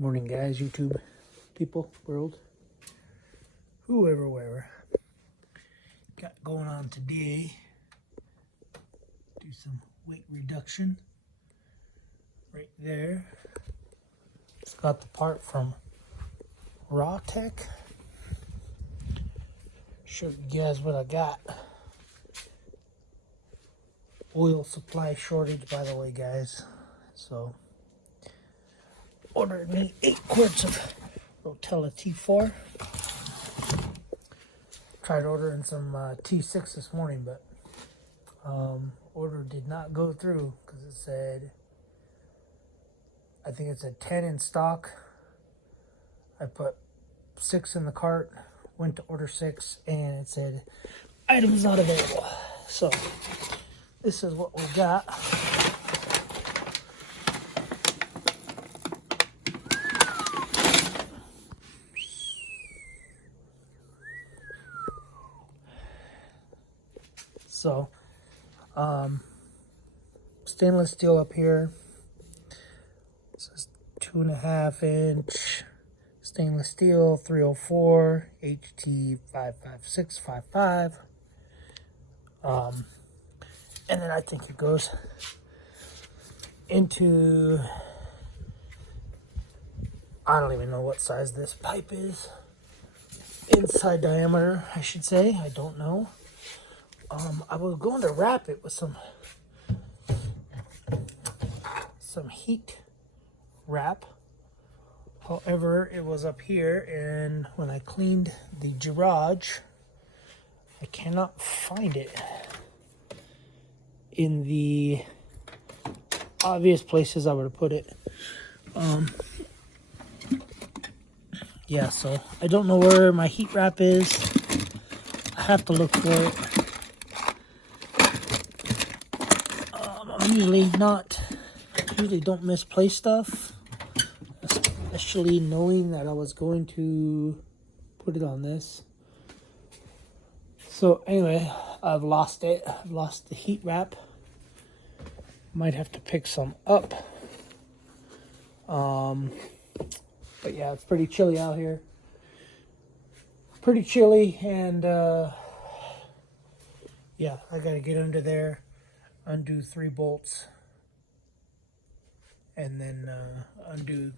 Morning, guys, YouTube people, world, whoever, wherever. Got going on today. Do some weight reduction right there. It's got the part from Rawtek. Show you guys what I got. Oil supply shortage, by the way, guys. So ordered me 8 quarts of Rotella T4. Tried ordering some T6 this morning, but order did not go through because it said, I think it said 10 in stock. I put 6 in the cart, went to order 6, and it said items not available. So this is what we got. So, stainless steel up here. This is 2.5 inch stainless steel, 304 HT 55655. And then I think it goes into, I don't even know what size this pipe is. Inside diameter, I should say. I don't know. I was going to wrap it with some heat wrap. However, it was up here, and when I cleaned the garage, I cannot find it in the obvious places I would have put it. Yeah, so I don't know where my heat wrap is. I have to look for it. I usually don't misplace stuff, especially knowing that I was going to put it on this. So anyway, I've lost it. I've lost the heat wrap. Might have to pick some up. But yeah, it's pretty chilly out here. Pretty chilly, and yeah, I gotta get under there, undo 3 bolts, and then undo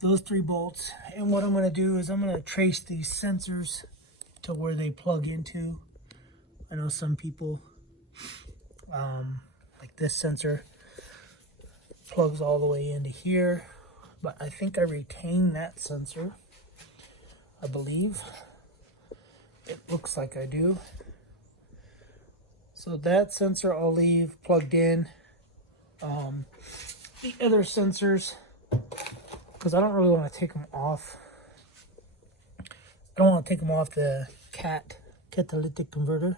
those 3 bolts. And what I'm going to do is I'm going to trace these sensors to where they plug into. I know some people, like this sensor, plugs all the way into here, but I think I retain that sensor, I believe. It looks like I do. So that sensor I'll leave plugged in. The other sensors, because I don't really want to take them off. I don't want to take them off the catalytic converter.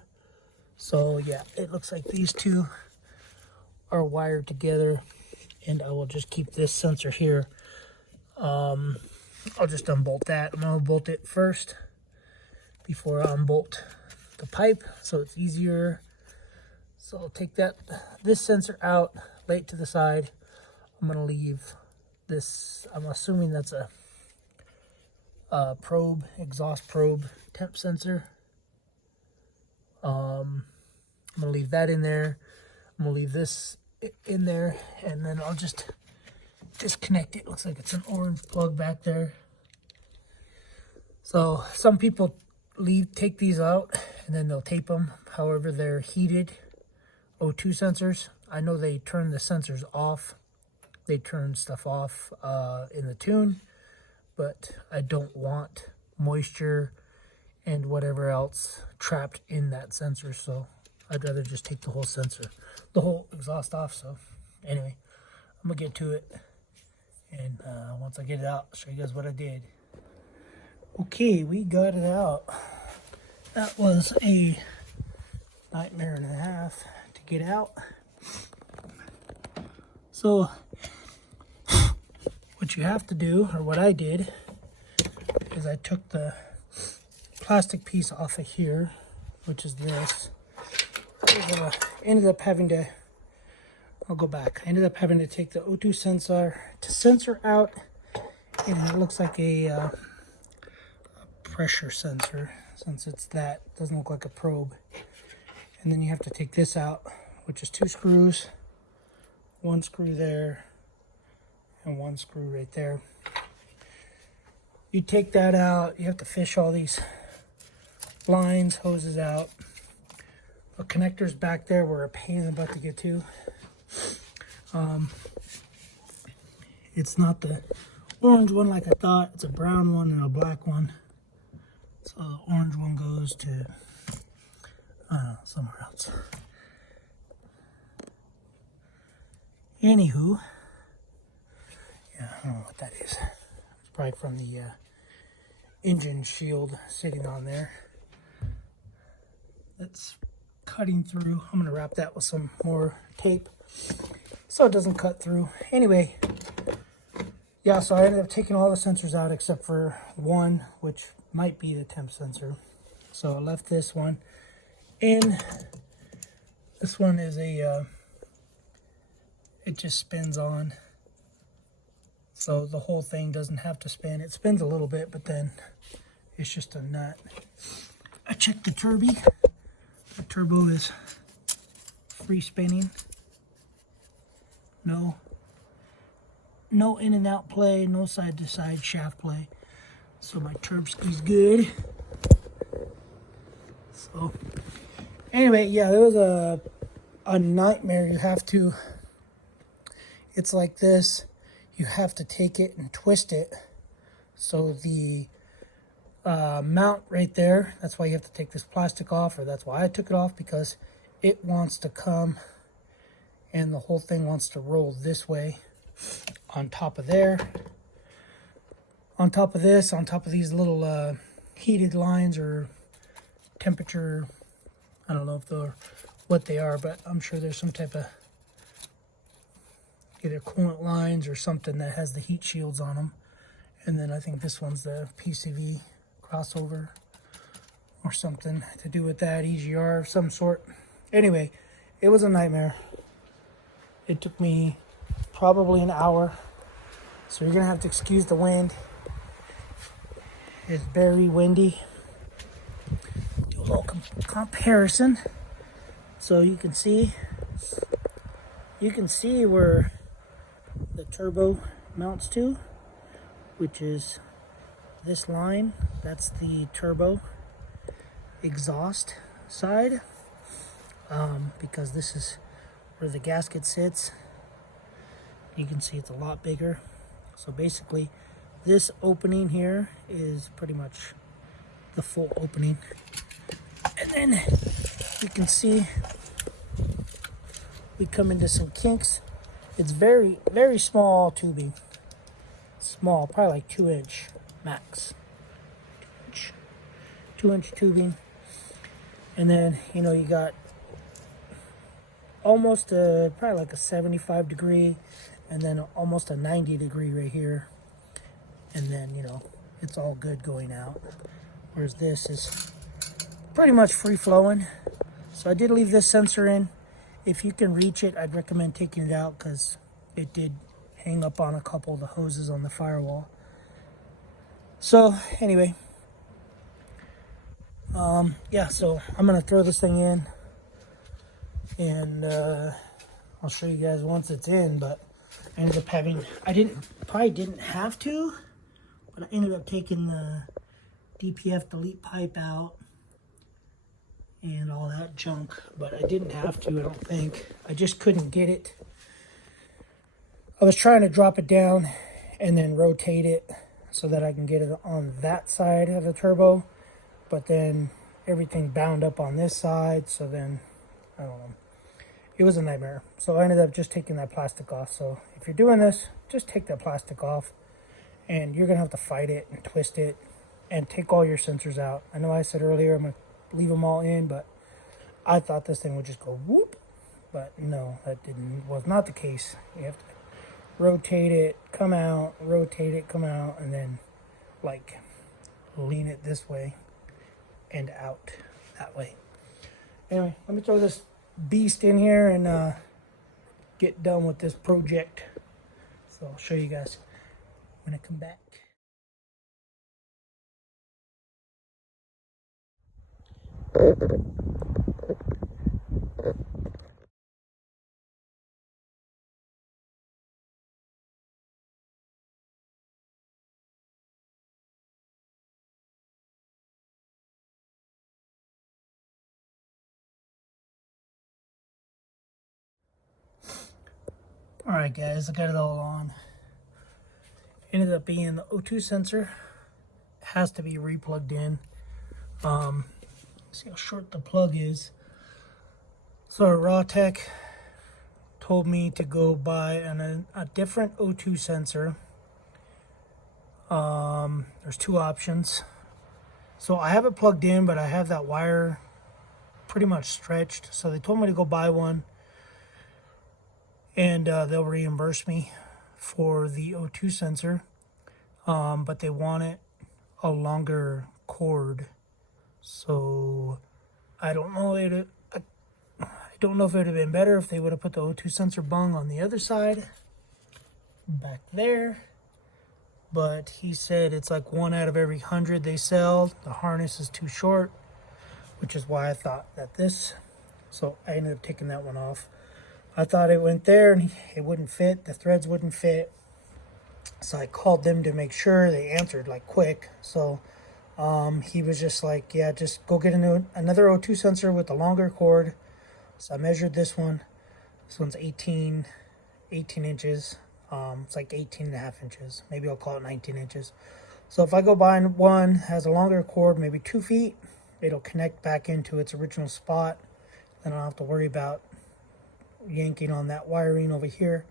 So yeah, it looks like these two are wired together, and I will just keep this sensor here. I'll just unbolt that. I'm going to bolt it first before I unbolt the pipe, so it's easier. So I'll take this sensor out, lay it to the side. I'm going to leave this, I'm assuming that's a probe, exhaust probe, temp sensor. I'm going to leave that in there. I'm going to leave this in there, and then I'll just disconnect it. Looks like it's an orange plug back there. So some people take these out and then they'll tape them. However, they're heated O2 sensors. I know they turn the sensors off. They turn stuff off in the tune, but I don't want moisture and whatever else trapped in that sensor, so I'd rather just take the whole sensor, the whole exhaust off. So anyway, I'm gonna get to it, and once I get it out, I'll show you guys what I did. Okay, we got it out. That was a nightmare and a half to get out. So what you have to do, or what I did, is I took the plastic piece off of here, which is this. I ended up having to, I'll go back. I ended up having to take the O2 sensor out And it looks like a pressure sensor, since it's that. It doesn't look like a probe. And then you have to take this out, which is 2 screws, 1 screw there, and 1 screw right there. You take that out, you have to fish all these lines, hoses out. The connectors back there were a pain in the butt to get to. It's not the orange one like I thought. It's a brown one and a black one. So the orange one goes to, I don't know, somewhere else. Anywho, yeah, I don't know what that is. It's probably from the engine shield sitting on there. That's cutting through. I'm gonna wrap that with some more tape so it doesn't cut through. Anyway, yeah, so I ended up taking all the sensors out except for one, which might be the temp sensor. So I left this one in. This one is a, it just spins on. So the whole thing doesn't have to spin. It spins a little bit, but then it's just a nut. I checked the turbo. The turbo is free spinning. No in and out play, no side to side shaft play. So my turbski's good. So anyway, yeah, it was a nightmare. You have to, it's like this. You have to take it and twist it. So the mount right there, that's why you have to take this plastic off, or that's why I took it off, because it wants to come and the whole thing wants to roll this way on top of there, on top of this, on top of these little heated lines or temperature, I don't know if they're what they are, but I'm sure there's some type of either coolant lines or something that has the heat shields on them. And then I think this one's the PCV crossover or something to do with that, EGR of some sort. Anyway, it was a nightmare. It took me probably an hour, so you're gonna have to excuse the wind. It's very windy. Do a little comparison, so you can see where the turbo mounts to, which is this line. That's the turbo exhaust side, because this is where the gasket sits. You can see it's a lot bigger. So basically this opening here is pretty much the full opening. And then you can see we come into some kinks. It's very, very small tubing. Small, probably like 2-inch max. 2-inch tubing. And then, you know, you got almost probably like a 75 degree, and then almost a 90 degree right here. And then, you know, it's all good going out. Whereas this is pretty much free flowing. So I did leave this sensor in. If you can reach it, I'd recommend taking it out, because it did hang up on a couple of the hoses on the firewall. So anyway, yeah, so I'm gonna throw this thing in, and I'll show you guys once it's in. But I ended up having, probably didn't have to, but I ended up taking the DPF delete pipe out and all that junk, but I didn't have to, I don't think. I just couldn't get it. I was trying to drop it down and then rotate it so that I can get it on that side of the turbo, but then everything bound up on this side, so then, I don't know. It was a nightmare. So I ended up just taking that plastic off. So if you're doing this, just take that plastic off, and you're gonna have to fight it and twist it and take all your sensors out. I know I said earlier I'm gonna leave them all in, but I thought this thing would just go whoop, but no, that was not the case. You have to rotate it, come out, rotate it, come out, and then like lean it this way and out that way. Anyway, let me throw this beast in here and get done with this project. So I'll show you guys when I come back. Alright guys, I got it all on. Ended up being the O2 sensor. It has to be replugged in. See how short the plug is. So Rawtek told me to go buy a different O2 sensor. There's two options. So I have it plugged in, but I have that wire pretty much stretched. So they told me to go buy one, and they'll reimburse me for the O2 sensor. But they want it a longer cord. So I don't know if it would have been better if they would have put the O2 sensor bung on the other side back there. But he said it's like 1 out of every 100 they sell. The harness is too short, which is why I thought that this. So I ended up taking that one off. I thought it went there and it wouldn't fit. The threads wouldn't fit. So I called them to make sure. They answered like quick. So he was just like, yeah, just go get another O2 sensor with a longer cord. So I measured this one. This one's 18 inches. It's like 18.5 inches. Maybe I'll call it 19 inches. So if I go buy one, has a longer cord, maybe 2 feet, it'll connect back into its original spot. Then I don't have to worry about yanking on that wiring over here.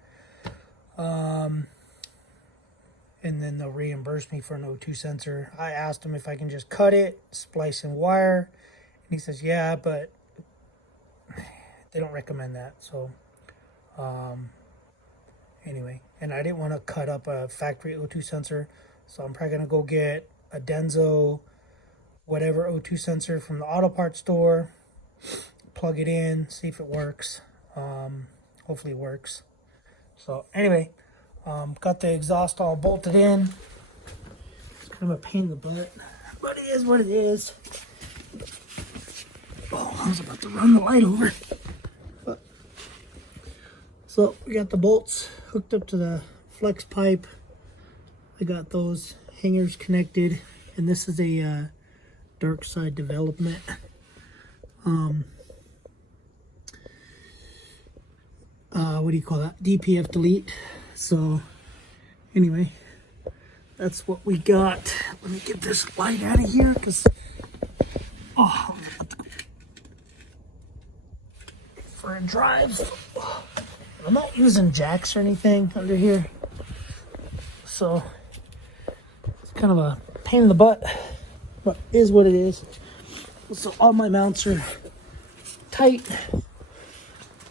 And then they'll reimburse me for an O2 sensor. I asked him if I can just cut it, splice in wire. And he says, yeah, but they don't recommend that. So, anyway, and I didn't want to cut up a factory O2 sensor, so I'm probably going to go get a Denso whatever O2 sensor from the auto parts store, plug it in, see if it works. Hopefully it works. So anyway, got the exhaust all bolted in. It's kind of a pain in the butt, but it is what it is. Oh, I was about to run the light over. So we got the bolts hooked up to the flex pipe. I got those hangers connected, and this is a Darkside Development. What do you call that? DPF delete. So anyway, that's what we got. Let me get this light out of here because for a drive. I'm not using jacks or anything under here, so it's kind of a pain in the butt, but it is what it is. So all my mounts are tight.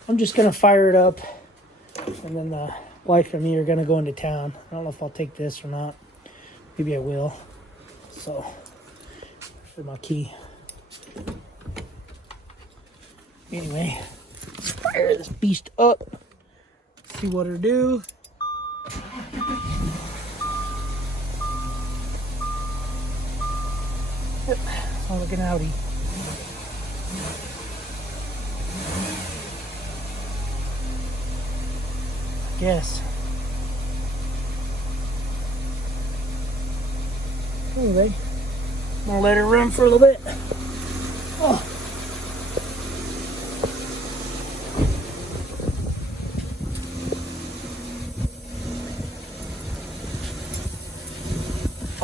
I'm just gonna fire it up, and then the wife and me are gonna go into town. I don't know if I'll take this or not. Maybe I will. So for my key. Anyway, let's fire this beast up. See what it'll do. Yep, sounds like an Audi. Yes. Anyway, I'm gonna let it run for a little bit. Oh.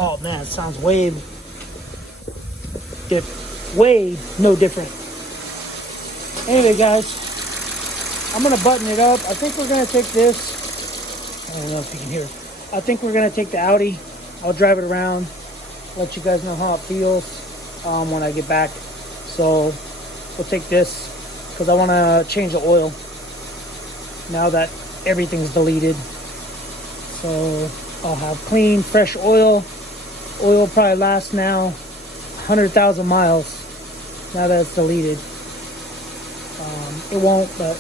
Oh man, it sounds way no different. Anyway, guys, I'm gonna button it up. I think we're gonna take this. I don't know if you can hear. I think we're gonna take the Audi. I'll drive it around, let you guys know how it feels when I get back. So we'll take this because I want to change the oil now that everything's deleted. So I'll have clean, fresh oil. Oil probably lasts now 100,000 miles now that it's deleted. It won't, but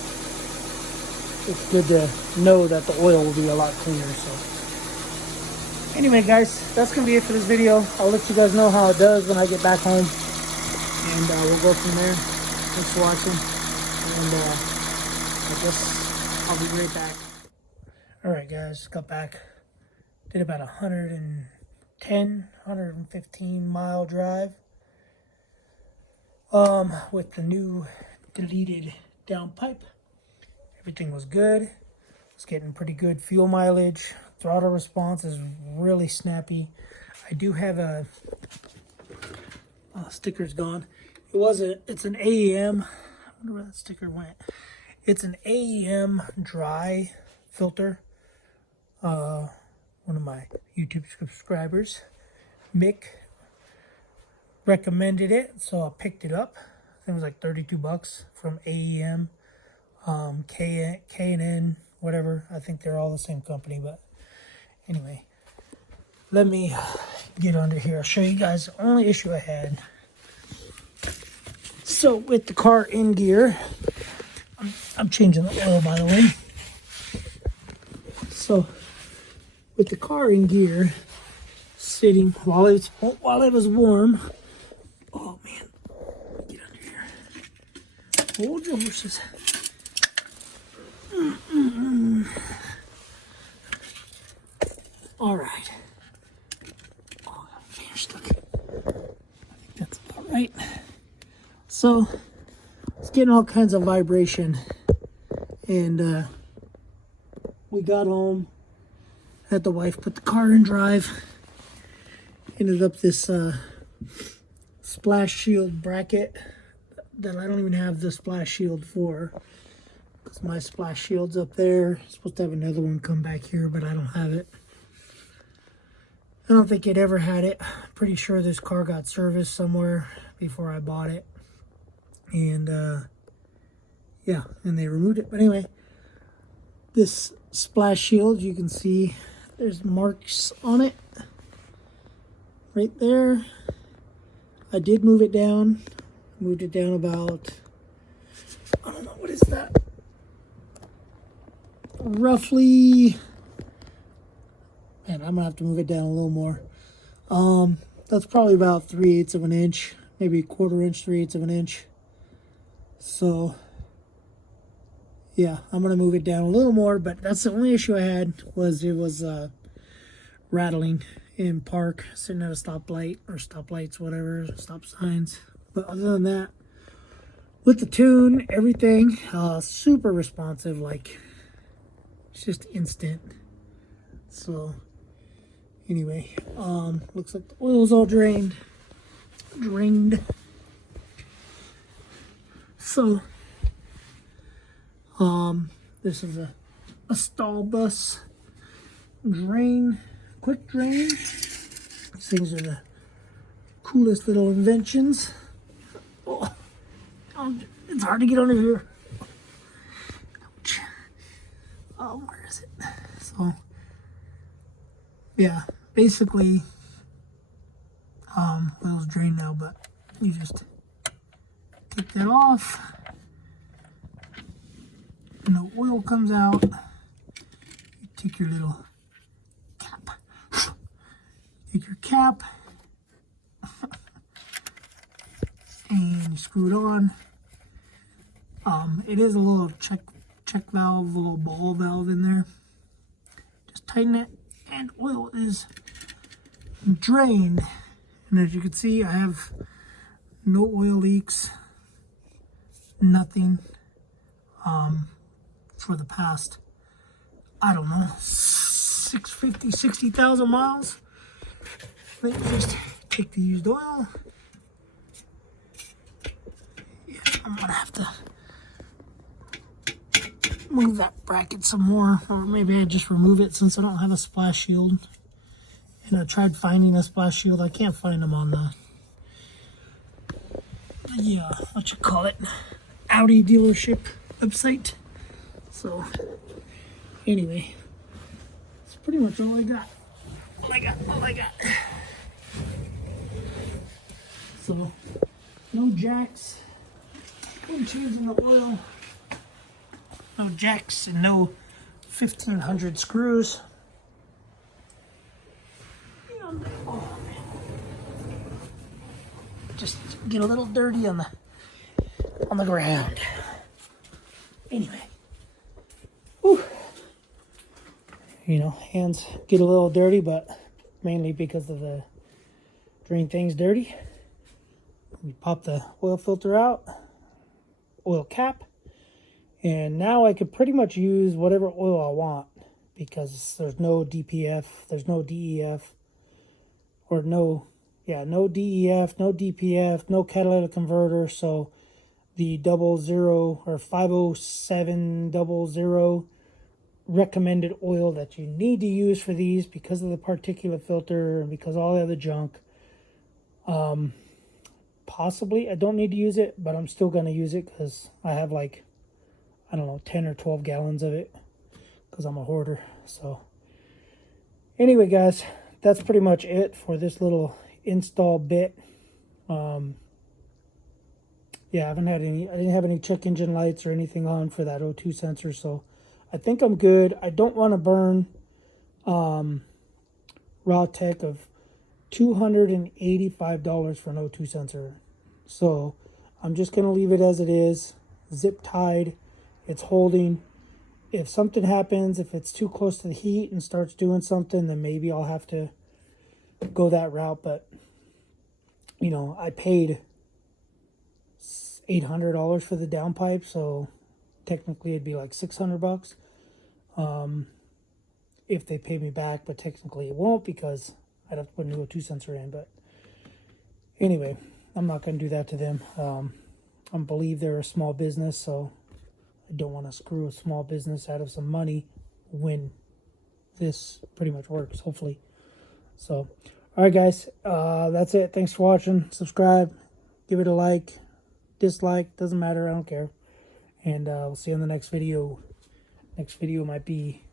it's good to know that the oil will be a lot cleaner. So Anyway, guys, that's gonna be it for this video. I'll let you guys know how it does when I get back home, and we'll go from there. Thanks for watching, and I guess I'll be right back. All right, guys, got back. Did about 115 mile drive with the new deleted downpipe. Everything was good. It's getting pretty good fuel mileage. Throttle response is really snappy. I do have a sticker's gone. It's an AEM. I wonder where that sticker went. It's an AEM dry filter. One of my YouTube subscribers, Mick, recommended it, so I picked it up. I think it was like 32 bucks from AEM, K&N, whatever. I think they're all the same company, but anyway, let me get under here. I'll show you guys the only issue I had. So with the car in gear, I'm changing the oil, by the way. So with the car in gear, sitting while it was warm. Oh man, get under here. Hold your horses. All right. Oh, you're stuck. I think that's about right. So it's getting all kinds of vibration, and we got home. Had the wife put the car in drive. Ended up this splash shield bracket that I don't even have the splash shield for, because my splash shield's up there. Supposed to have another one come back here, but I don't have it. I don't think it ever had it. Pretty sure this car got serviced somewhere before I bought it, and yeah, and they removed it. But anyway, this splash shield, you can see there's marks on it right there. I did move it down. Moved it down about, I don't know, what is that? Roughly, man, I'm gonna have to move it down a little more. That's probably about 3/8 of an inch, maybe 1/4 inch, 3/8 of an inch. So yeah, I'm gonna move it down a little more, but that's the only issue I had, was it was rattling in park, sitting at a stoplight, or stoplights, whatever, stop signs. But other than that, with the tune, everything, super responsive, like it's just instant. So anyway, looks like the oil's all drained. So this is a stall bus drain, quick drain. These things are the coolest little inventions. Oh, it's hard to get under here. Ouch. Where is it? So yeah, basically wheels drain now, but you just take that off and the oil comes out. You take your little cap, take your cap and you screw it on. It is a little check valve, a little ball valve in there. Just tighten it and oil is drained. And as you can see, I have no oil leaks, nothing, for the past, I don't know, 60,000 miles. Let me just take the used oil. Yeah, I'm gonna have to move that bracket some more, or maybe I just remove it since I don't have a splash shield. And I tried finding a splash shield. I can't find them on the what you call it, Audi dealership website. So anyway, that's pretty much all I got. All I got. So no jacks, no changing the oil, no jacks, and no 1500 screws. Oh man, just get a little dirty on the ground. Anyway, whew. You know, hands get a little dirty, but mainly because of the drain things dirty. We pop the oil filter out, oil cap, and now I could pretty much use whatever oil I want because there's no DPF, there's no DEF, or no DEF, no DPF, no catalytic converter. So the 00 or 50700 recommended oil that you need to use for these because of the particulate filter and because of all the other junk. Possibly I don't need to use it, but I'm still going to use it because I have like, I don't know, 10 or 12 gallons of it because I'm a hoarder. So anyway, guys, that's pretty much it for this little install bit. Yeah, I didn't have any check engine lights or anything on for that O2 sensor, so I think I'm good. I don't want to burn Rawtek of $285 for an O2 sensor. So I'm just going to leave it as it is, zip tied. It's holding. If something happens, if it's too close to the heat and starts doing something, then maybe I'll have to go that route. But, you know, I paid $800 for the downpipe, so technically it'd be like $600 if they pay me back, but technically it won't because I'd have to put a new O2 sensor in. But anyway, I'm not going to do that to them. I believe they're a small business, so I don't want to screw a small business out of some money when this pretty much works, hopefully. So, all right, guys, that's it. Thanks for watching. Subscribe, give it a like, dislike, doesn't matter. I don't care. And we'll see you in the next video. Next video might be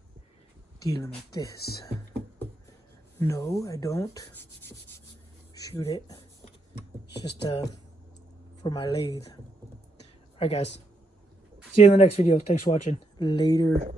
dealing with this. No, I don't shoot it. It's just for my lathe. Alright, guys. See you in the next video. Thanks for watching. Later.